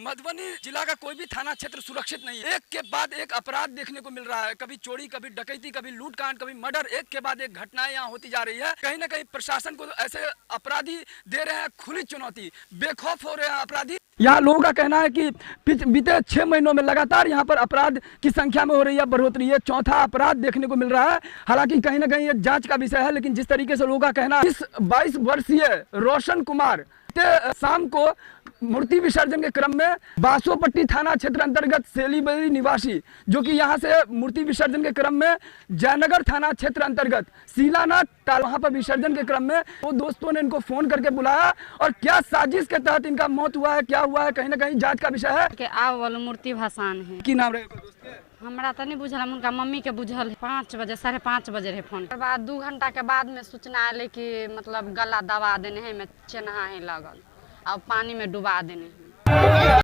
मधुबनी जिला का कोई भी थाना क्षेत्र सुरक्षित नहीं है। एक के बाद एक अपराध देखने को मिल रहा है, कभी चोरी, कभी डकैती, कभी लूटकांड, कभी मर्डर, एक के बाद एक घटनाएं यहाँ होती जा रही है। कहीं ना कहीं प्रशासन को ऐसे अपराधी दे रहे हैं खुली चुनौती, बेखौफ हो रहे हैं अपराधी। यहाँ लोगों का कहना है कि बीते 6 महीनों में लगातार यहाँ पर अपराध की संख्या में हो रही है बढ़ोतरी है, चौथा अपराध देखने को मिल रहा है। हालांकि कहीं ना कहीं ये जांच का विषय है, लेकिन जिस तरीके से लोगों का कहना, इस 22 वर्षीय रोशन कुमार शाम को मूर्ति विसर्जन के क्रम में बासोपट्टी थाना क्षेत्र अंतर्गत सेलीबरी निवासी, जो कि यहां से मूर्ति विसर्जन के क्रम में जयनगर थाना क्षेत्र अंतर्गत सीलानाथ ताल, वहां पर विसर्जन के क्रम में वो दोस्तों ने इनको फोन करके बुलाया और क्या साजिश के तहत इनका मौत हुआ है, क्या हुआ है, कहीं ना कहीं जांच का विषय है। के आव वाला मूर्ति भसान है की नाम रहे हमरा तो नहीं बुझल, उनका मम्मी के बुझल। 5 बजे 5:30 बजे रहे फोन। बाद 2 घंटा के बाद में सूचना आये कि मतलब गला दबा देने हैं, में चेन्हा है लगल और पानी में डुबा देने हैं।